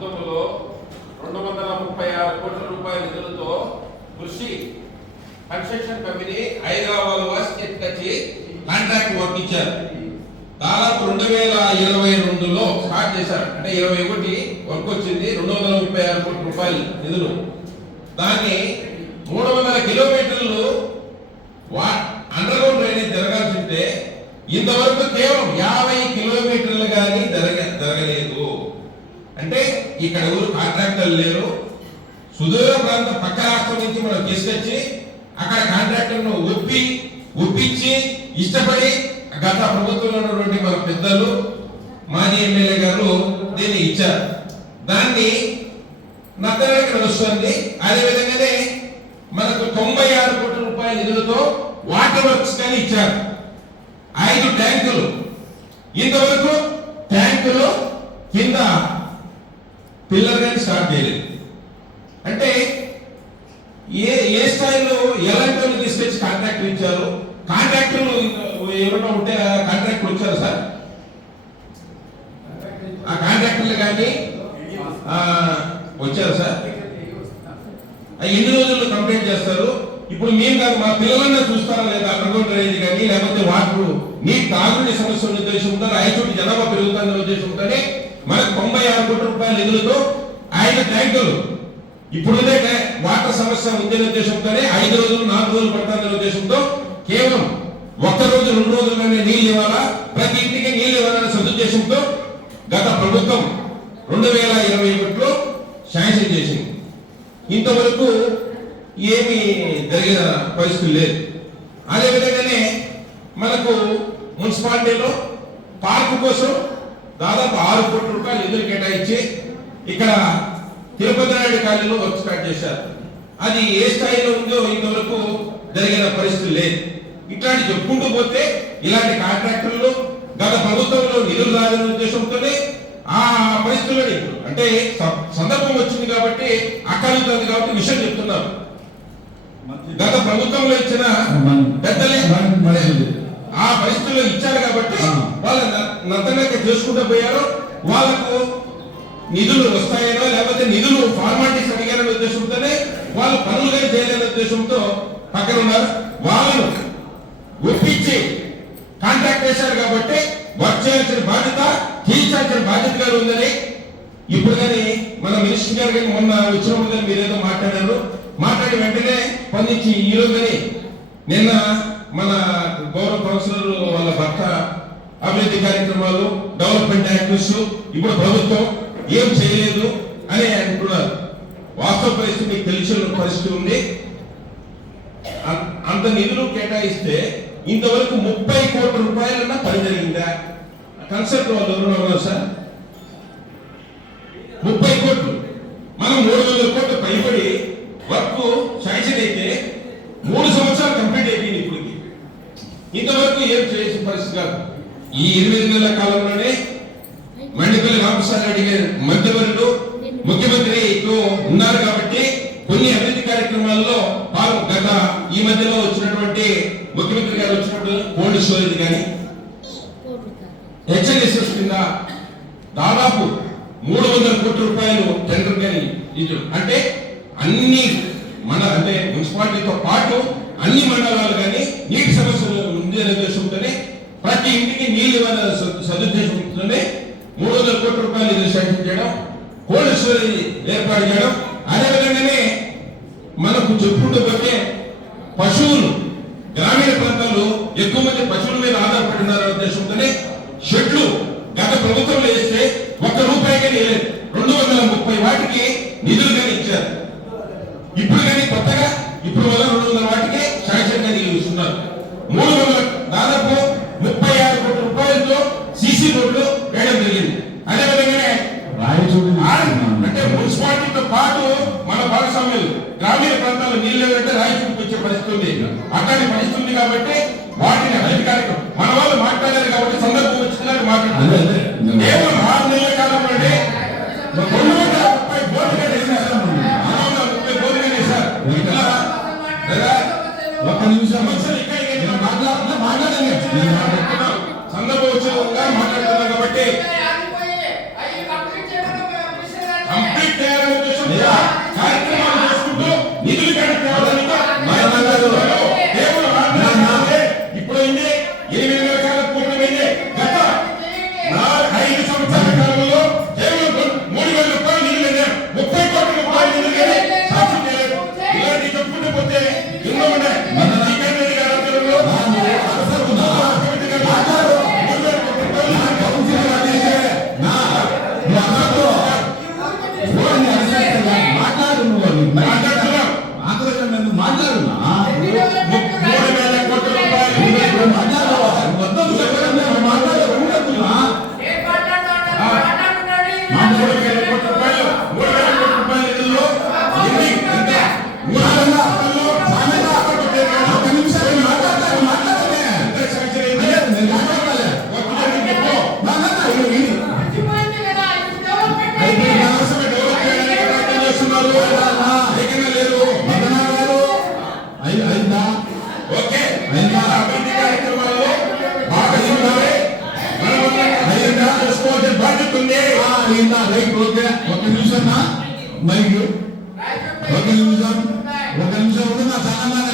పంతొమ్మిదిలో రెండు వందల ముప్పై ఆరు కోట్ల రూపాయల నిధులతో కృషి కన్స్ట్రక్షన్ కంపెనీ హైదరాబాద్ వాస్ కచ్చి కాంట్రాక్ట్ వర్క్ ఇచ్చారు. దాదాపు రెండు వేల ఇరవై రెండులో స్టార్ట్ చేశారు. అంటే ఇరవై ఒకటి వర్క్ వచ్చింది రెండు వందల ముప్పై ఆరు కోట్ల రూపాయలు నిధులు. దాన్ని మూడు వందల కిలోమీటర్లు వా అండర్ గ్రౌండ్ డ్రైనేజ్ జరగాల్సి ఉంటే ఇంతవరకు కేవలం యాభై కిలోమీటర్లు కానీ జరగ జరగలేదు. అంటే ఇక్కడ ఎవరు కాంట్రాక్టర్లు లేరు. సుదూర ప్రాంతం పక్క రాష్ట్రం నుంచి మనం తీసుకొచ్చి అక్కడ కాంట్రాక్టర్ను ఒప్పి ఒప్పించి ఇష్టపడి గత ప్రభుత్వంలో ఉన్నటువంటి మన పెద్దలు మాజీ ఎమ్మెల్యే గారు దీన్ని ఇచ్చారు. దాన్ని నత్తనడికి నడుస్తుంది అదే విధంగానే మనకు తొంభై ఆరు కోట్ల రూపాయల నిధులతో వాటర్ వర్క్స్ కానీ ఇచ్చారు. ఐదు ట్యాంకులు. ఇంతవరకు ట్యాంకులు కింద పిల్లర్ కానీ స్టార్ట్ చేయలేదు. అంటే ఏ ఏ స్థాయిలో ఎలాంటి వాళ్ళు తీసుకొచ్చి కాంట్రాక్టర్ ఇచ్చారు? కాంట్రాక్టర్లు ఎవరైనా ఉంటే కాంట్రాక్టర్ వచ్చారు సార్? ఆ కాంట్రాక్టర్లు కానీ వచ్చారు సార్? ఎన్ని రోజుల్లో కంప్లైంట్ చేస్తారు? ఇప్పుడు మేము కాదు మా పిల్లలన్నా చూస్తారా లేదా? అండర్గ్రౌండ్ డ్రైనేజ్ కానీ లేకపోతే వాటర్ నీటి తాగుడి సమస్య ఉన్న ఐదు రాయచోటి జనాభా పెరుగుతుందనే ఉంటేనే మనకు తొంభై ఆరు కోట్ల రూపాయల నిధులతో ఆయన ట్యాంకులు. ఇప్పుడుదే వాటర్ సమస్య ఉందనే ఉద్దేశంతోనే ఐదు రోజులు నాలుగు రోజులు పడుతుందనే ఉద్దేశంతో కేవలం ఒక్క రోజు రెండు రోజుల్లోనే నీళ్ళు ఇవ్వాలా? ప్రతి ఇంటికి నీళ్ళు ఇవ్వాలనే సదుద్దేశంతో గత ప్రభుత్వం రెండు వేల ఇరవై ఒకటిలో శాంక్షన్ చేసింది. ఇంతవరకు ఏమీ జరిగిన పరిస్థితి లేదు అదేవిధంగానే మనకు మున్సిపాలిటీలో పార్కు కోసం దాదాపు ఆరు కోట్ల రూపాయలు నిధులు కేటాయించి ఇక్కడ తిరుపతి నాయుడు కాలనీలో వర్క్ స్టార్ట్ చేశారు? అది ఏ స్థాయిలో ఉందో ఇంతవరకు జరిగిన పరిస్థితి లేదు ఇట్లాంటి చెప్పుకుంటూ పోతే ఇలాంటి కాంట్రాక్టర్లు గత ప్రభుత్వంలో నిధులు రాదనే ఉద్దేశంతోనే ఆ పరిస్థితుల్లో ఇప్పుడు అంటే సందర్భం వచ్చింది కాబట్టి అక్కడుంది కాబట్టి విషయం చెప్తున్నారు. గత ప్రభుత్వంలో ఇచ్చిన పెద్దలే. ఆ పరిస్థితుల్లో ఇచ్చారు కాబట్టి. వాళ్ళ నర్తనక చేసుకుంటూ పోయారో వాళ్ళకు నిధులు వస్తాయనో లేకపోతే నిధులు ఫార్మాలిటీస్ అడిగారనే ఉద్దేశంతోనే వాళ్ళు పనులుగా చేయలేని ఉద్దేశంతో పక్కన ఉన్నారు. వాళ్ళను ఒప్పించి కాంటాక్ట్ చేశారు కాబట్టి వర్క్ చేయాల్సిన బాధ్యత తీర్చాల్సిన బాధ్యత గారు ఉందని ఇప్పుడు కానీ మన మినిస్టర్ గారు కానీ మొన్న వచ్చినప్పుడు కానీ మీరేదో మాట్లాడారు. మాట్లాడి వెంటనే స్పందించి ఈ రోజు కానీ నిన్న మన గౌరవ కౌన్సిలర్ వాళ్ళ భర్త అభివృద్ధి కార్యక్రమాలు డెవలప్మెంట్ యాక్టివ్స్ ఇప్పుడు ప్రభుత్వం ఏం చేయలేదు అని అంటున్నారు. వాస్తవ పరిస్థితి మీకు తెలిసిన పరిస్థితి ఉంది. అంత నిధులు కేటాయిస్తే ఇంతవరకు ముప్పై కోట్ల రూపాయలన్నా పని జరిగిందా? కన్సల్ట్ వాళ్ళు ఎవరు సార్. ముప్పై కోట్లు. మనం మూడు వందల కోట్లు పైబడి వర్క్ శాంక్షన్ అయితే మూడు సంవత్సరాలు కంప్లీట్ అయిపోయింది ఇప్పటికి. ఇంతవరకు ఏం చేసిన పరిస్థితి కాదు. ఈ ఇరవై నెలల కాలంలోనే మండిపల్లి రామకృష్ణ రెడ్డి గారు మంత్రివర్యులు ముఖ్యమంత్రితో ఉన్నారు కాబట్టి కొన్ని అభివృద్ధి కార్యక్రమాల్లో పాల్గొ గత ఈ మధ్యలో వచ్చినటువంటి ముఖ్యమంత్రి గారు వచ్చినప్పుడు కోల్డ్ స్టోరేజ్ కానీ హెచ్ఎన్ఎస్ఎస్ కింద దాదాపు మూడు వందల కోట్ల రూపాయలు టెండర్ కానీ అంటే అన్ని మన అంటే మున్సిపాలిటీతో పాటు అన్ని మండలాలు కానీ నీటి సమస్యలు ముందే అనే ఉద్దేశంతోనే నీళ్ళు ఇవ్వాలనే మూడు వందల కోట్ల రూపాయలు ఇది శాంక్షన్ చేయడం కోల్డ్ స్టోరేజ్ ఏర్పాటు చేయడం. అదేవిధంగానే మనకు చెప్పుకుంటూ పోతే పశువులు గ్రామీణ ప్రాంతాల్లో ఎక్కువ మంది పశువుల మీద ఆధారపడి ఉన్నారనే ఉద్దేశంతోనే షెడ్లు గత ప్రభుత్వంలో వేస్తే ఒక్క రూపాయి కానీ వేయలేదు. రెండు వందల ముప్పై వాటికి నిధులు కానీ ఇచ్చారు. ఇప్పుడు కానీ కొత్తగా ఇప్పుడు వల్ల రెండు వందల వాటికి శాంక్షన్ కానీ ఇస్తున్నారు. మూడు వందల దాదాపు అంటే మున్సిపాలిటీతో పాటు మన భాగస్వామ్యులు గ్రామీణ ప్రాంతాల్లో నీళ్ళు లేదంటే రాయచూడికి వచ్చే పరిస్థితి ఉంది. అట్లాంటి పరిస్థితి ఉంది కాబట్టి వాటిని అభివృద్ధి కార్యక్రమం. మన వాళ్ళు మాట్లాడారు కాబట్టి సందర్భం వచ్చిందని అదే. కేవలం ఆరు నెలల కాలంలోనే రెండు వందల ముప్పై బోర్లు కట్టేశారు ఆరు వందల ముప్పై బోర్లు కట్టేశారు ఇట్లా ఒక్క నిమిషం. మాట్లాడుతున్నా మాట్లాడుతున్నా. సందర్భం వచ్చిన మాట్లాడుతున్నాం కాబట్టి మైక్ ఓకే. ఒక నిమిషం నా మైక్. ఒక నిమిషం.